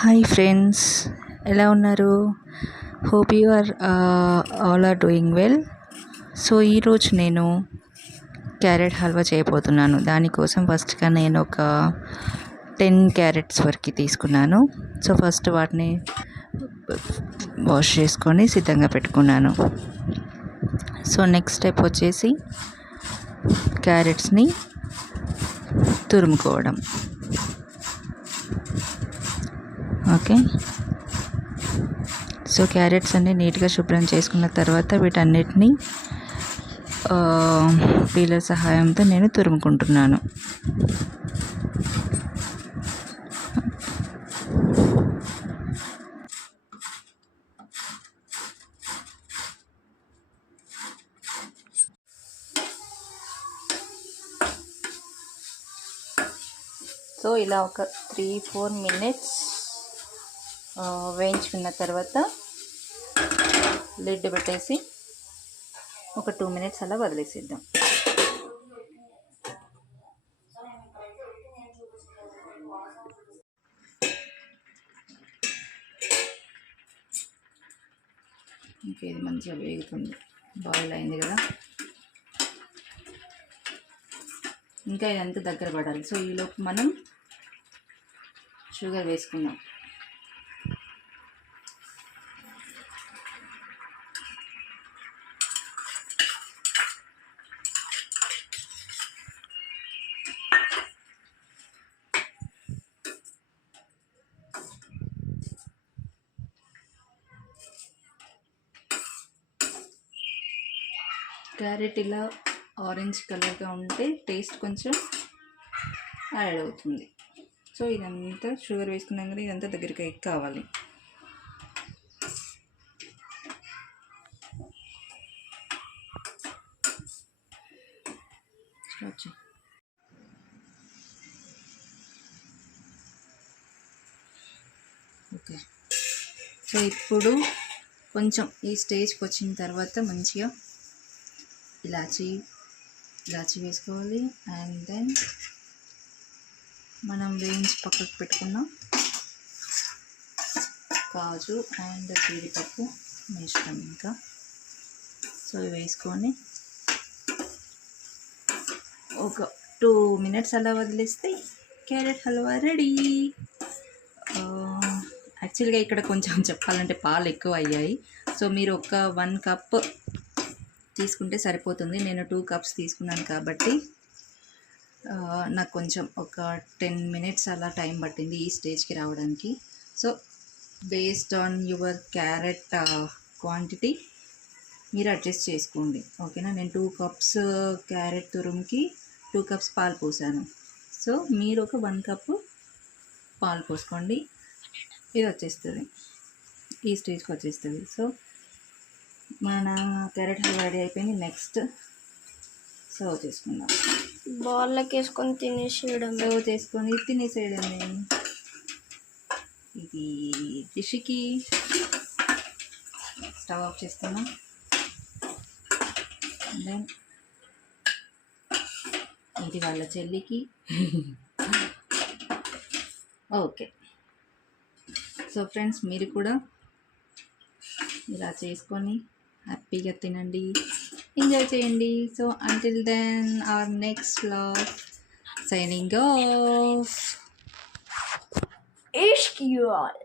Hi friends, ఎలా ఉన్నారు? Hope you are all are doing well. So ఈరోజు నేను క్యారెట్ హల్వా చేయబోతున్నాను. దానికోసం ఫస్ట్గా నేను ఒక 10 క్యారెట్స్ వరకు తీసుకున్నాను. సో ఫస్ట్ వాటిని వాష్ చేసుకొని సిద్ధంగా పెట్టుకున్నాను. సో నెక్స్ట్ స్టెప్ వచ్చేసి క్యారెట్స్ని తురుముకోవడం. ఓకే, సో క్యారెట్స్ అన్నీ నీట్గా శుభ్రం చేసుకున్న తర్వాత వీటన్నిటిని పీలర్ సహాయంతో నేను తురుముకుంటున్నాను. సో ఇలా ఒక 3-4 మినిట్స్ వేయించుకున్న తర్వాత లిడ్ పెట్టేసి ఒక 2 మినిట్స్ అలా వదిలేసిద్దాం. ఇంకా ఇది మంచిగా వేగుతుంది, బాయిల్ అయింది కదా. ఇంకా ఇదంతా దగ్గర పడాలి. సో ఈలోపు మనం షుగర్ వేసుకుందాం. క్యారెట్ ఇలా ఆరెంజ్ కలర్గా ఉంటే టేస్ట్ కొంచెం యాడ్ అవుతుంది. సో ఇదంతా షుగర్ వేసుకున్నాం కదా, ఇదంతా దగ్గరికి కావాలి. ఓకే, సో ఇప్పుడు కొంచెం ఈ స్టేజ్కి వచ్చిన తర్వాత మంచిగా ఇలాచీ వేసుకోవాలి. అండ్ దెన్ మనం వేయించి పక్కకు పెట్టుకున్న కాజు అండ్ జీడిపప్పు వేస్తాం ఇంకా. సో ఇవి వేసుకొని ఒక 2 మినిట్స్ అలా వదిలేస్తే క్యారెట్ హల్వా రెడీ. యాక్చువల్గా ఇక్కడ కొంచెం చెప్పాలంటే పాలు ఎక్కువ అయ్యాయి. సో మీరు ఒక 1 కప్ తీసుకుంటే సరిపోతుంది. నేను 2 కప్స్ తీసుకున్నాను కాబట్టి నాకు కొంచెం ఒక 10 మినిట్స్ అలా టైం పట్టింది ఈ స్టేజ్కి రావడానికి. So based on your carrot quantity మీరు అడ్జస్ట్ చేసుకోండి, ఓకేనా. నేను 2 కప్స్ క్యారెట్ తురుముకి 2 కప్స్ పాలు పోసాను. సో మీరు ఒక 1 కప్పు పాలు పోసుకోండి, ఇది వచ్చేస్తుంది, ఈ స్టేజ్కి వచ్చేస్తుంది. సో మన క్యారెట్ హల్వా రెడీ అయిపోయింది. నెక్స్ట్ సర్వ్ చేసుకుందాం. బాల్లోకి వేసుకొని తినేసేయడం. సర్వ్ చేసుకొని తినేసేయడమే. ఇది డిష్కి స్టవ్ ఆఫ్ చేస్తున్నాం. దెన్ ఇది వాళ్ళ చెల్లికి. ఓకే, సో ఫ్రెండ్స్ మీరు కూడా ఇలా చేసుకొని హ్యాపీగా తినండి, ఎంజాయ్ చేయండి. So until then our next vlog, signing off. Ishq you all.